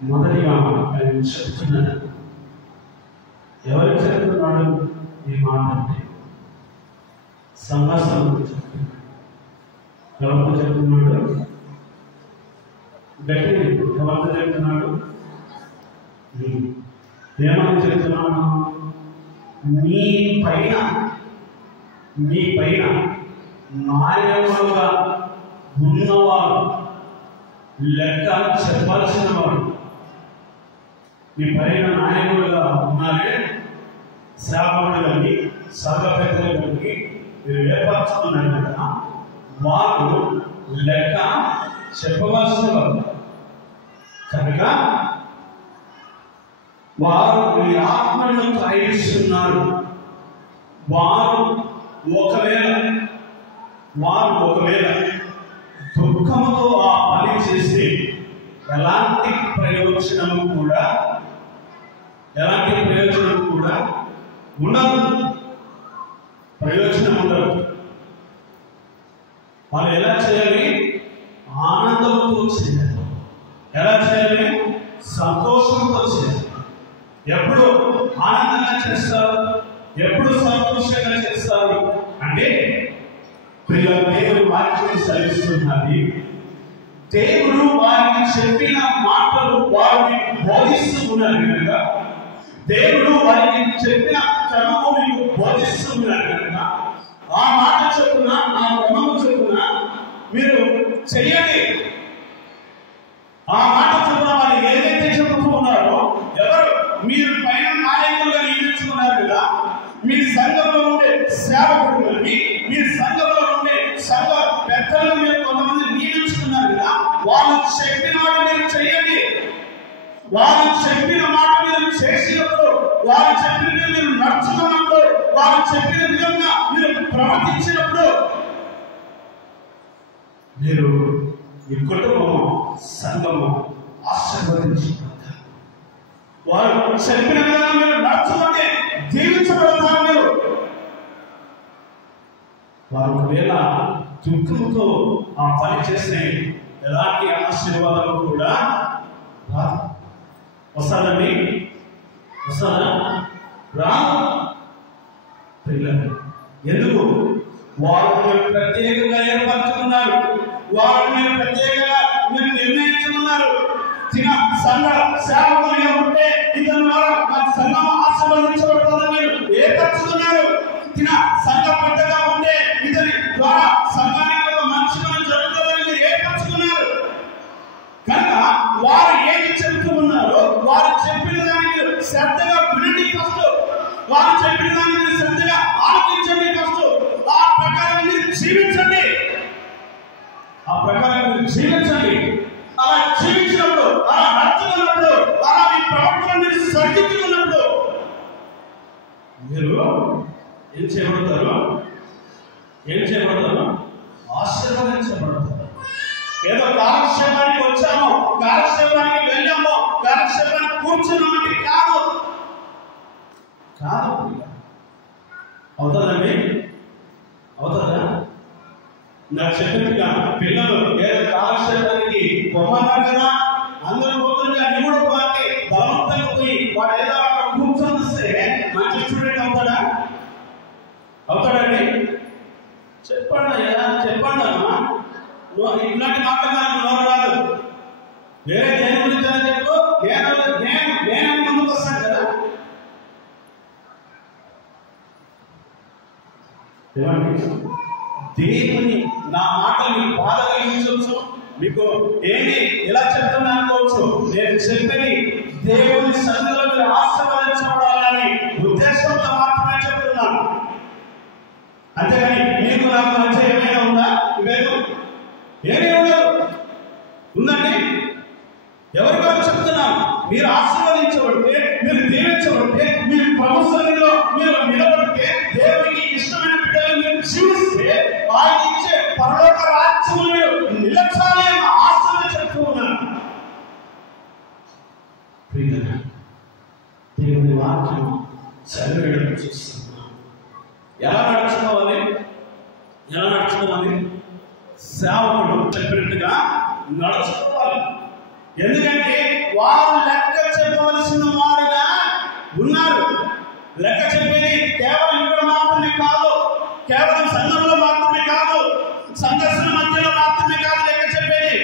మొదటిగా ఆయన చెప్తున్నాడు. ఎవరు చెప్తున్నాడు ఈ మాట అంటే సంఘాసనకు చెప్తున్నాడు. ఎవరితో చెప్తున్నాడు? గట్టి ఎవరితో చెప్తున్నాడు? ఏమని చెప్తున్నాను? మీ పైన నాయకులుగా ఉన్నవాడు, లెక్క చెప్పాల్సిన వాడు, మీ పైన నాయకులుగా ఉన్నారే, సేవకుడు కానీ సంఘ పెద్దలు కానీ మీరు ఏర్పరచుకున్నారు కదా, వారు లెక్క చెప్పవలసిన వారు కనుక వారు మీ ఆత్మను ప్రయత్నిస్తున్నారు. వారు ఒకవేళ దుఃఖముతో ఆ పని చేస్తే ఎలాంటి ప్రయోజనం కూడా ఉండదు. ప్రయోజనం ఉండదు. వాళ్ళు ఎలా చేయాలి? ఆనందంతో చేయాలి. ఎలా చేయాలి? సంతోషంతో చేయాలి. ఎప్పుడు ఆనందంగా చేస్తారు, ఎప్పుడు సంతోషంగా చేస్తారు అంటే పిల్లలు దేవుడు వాక్యం సెలవిస్తున్నది. దేవుడు వారికి చెప్పిన మాటలు వారిని బోధిస్తూ ఉన్నారు కనుక, దేవుడు వారికి చెప్పిన క్రమము మీకు బోధిస్తూ ఉన్నారు కనుక, ఆ మాట చొప్పున, ఆ క్రమము చొప్పున మీరు చెయ్యండి. ఆ మాట చొప్పున వారు ఏదైతే చెబుతూ ఉన్నారో, ఎవరు మీరు పైన నాయకులుగా నియమించుకున్నారు కదా, మీ సంఘంలో ఉండే సేవకుడు కానీ, మీ సంఘంలో ఉండే సంఘ పెద్దలు మీరు కొంతమంది నియమించుకున్నారు కదా, వాళ్ళు చెప్పిన మాట మీరు చెయ్యండి. వారు చెప్పిన మాట మీరు చేసినప్పుడు, వారు చెప్పిన మీరు నడుచుకున్నప్పుడు, వారు చెప్పిన విధంగా మీరు ప్రవర్తించినప్పుడు మీరు మీ కుటుంబము, సంఘము ఆశీర్వదించబడతారు. వారు చెప్పిన విధంగా మీరు నడుచుకుంటే జీవించబడతారు. మీరు వారు ఒకవేళ దుఃఖంతో ఆ పని చేస్తే ఎలాంటి ఆశీర్వాదాలు కూడా రాదు. వస్తారండి? వస్తారా? రాదు. ఎందుకు? వారిని ప్రత్యేకంగా ఏర్పరచుకున్నారు. వారిని ప్రత్యేకంగా మీరు నిర్ణయించుకున్నారు. సంఘ సేవకులుగా ఉంటే ఇతని ద్వారా మా సంఘం ఆశీర్వదించబడుతుందని మీరు ఏర్పరచుకున్నారు. సంఘ పెద్దగా ఉంటే ఇతని ద్వారా సంఘానికి మంచిగా జరుగుతుందని మీరు ఏర్పరచుకున్నారు. కనుక వారు ఏమి చెబుతూ ఉన్నారో వారు చెప్పిన దానికి శ్రద్ధగా వినండి. ఫస్ట్ వారు చెప్పిన దానికి శ్రద్ధగా ఆలోచించండి. ఫస్ట్ ఆ ప్రకారం మీరు జీవించండి. అలా జీవించినప్పుడు, అలా నడుచుకున్నప్పుడు, అలా మీ ప్రవర్తన మీరు సరిదిద్దుకున్నప్పుడు మీరు ఏం చేయబడతారు? ఆశీర్వదించబడతారు. ఏదో కాలక్షేపానికి వచ్చాము, కాలక్షేపానికి వెళ్ళాము, కాలక్షేపానికి కూర్చున్నామంటే కాదు. అవుతుందండి? అవుతుందా? నాకు చెప్పినట్టుగా పిల్లలు ఏదో కాలక్షేపానికి పొమ్మన్నారు కదా, అందరూ పోతుంటే అన్ని కూడా పోతే బలవంతంగా పోయి వాడు ఏదో అక్కడ కూర్చొని వస్తే మంచి స్టూడెంట్ అవుతాడండి? చెప్పండి అమ్మా. ఇట్లాంటి మాట్లాడాలి నోరు రాదు. వేరే దేని గురించి అని చెప్పు. నేను ముందుకు వస్తాను కదా. దేవుని నా మాటలు మీకు బాధ కలిగించవచ్చు, మీకు ఏంటి ఇలా చెప్తున్నా అనుకోవచ్చు. నేను చెప్పని దేవుని సన్నిధిలో మీరు ఆశీర్వదించబడాలని ఉద్దేశంతో మాత్రమే చెప్తున్నాను. అంతేగాని మీకు నాకు మధ్య ఏమైనా ఉందా? లేదు, ఏమీ ఉండదు. ఉందండి? ఎవరికో చెప్తున్నాను, మీరు ఆశీర్వదించబడితే, మీరు దీవించబడితే, మీరు ప్రభు సన్నిధిలో మీరు నిలబడితే, దేవునికి ఇష్టమైన బిడ్డలు మీరు జీవిస్తే ఆయన ఇచ్చే పరలోక రాజ్యము మీరు నిలచాలి అన్న ఆశను చెప్తూ ఉన్నాను. దేవుని వాక్యం చదివేయడం చూస్తున్నాం. ఎలా నడుచుకోవాలి? సేవకుడు చెప్పినట్టుగా నడుచుకోవాలి. ఎందుకంటే వారు లెక్క చెప్పవలసిన వారుగా ఉన్నారు. లెక్క చెప్పేది కేవలం ఇక్కడ మాత్రమే కాదు, కేవలం సంఘంలో మాత్రమే కాదు, సంఘర్షణ మధ్యలో మాత్రమే కాదు లెక్క చెప్పేది.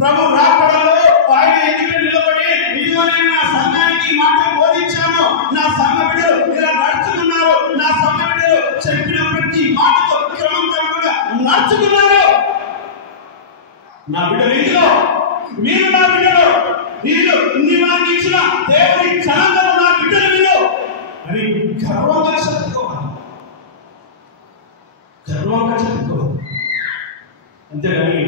ప్రభు రాకడలో ఆయన ఎదుట నిలబడి, ఇదిగో నేను నా సంఘానికి ఈ మాట బోధించాను, నా సంఘ బిడ్డలు ఇలా నడుచుకున్నారు, నా సంఘ బిడ్డలు చెప్పిన ప్రతి మాటతో క్రమంగా నడుచుకున్నారు. నా బిడ్డలు ఇందులో మీరు నా బిడ్డలు, వీళ్ళు నాకు ఇచ్చిన దేవుని జనాంగం నా బిడ్డలు వీళ్ళు అని గర్వంగా చెప్పుకోవాలి, గర్వంగా చెప్పుకోవాలి. అంతేగాని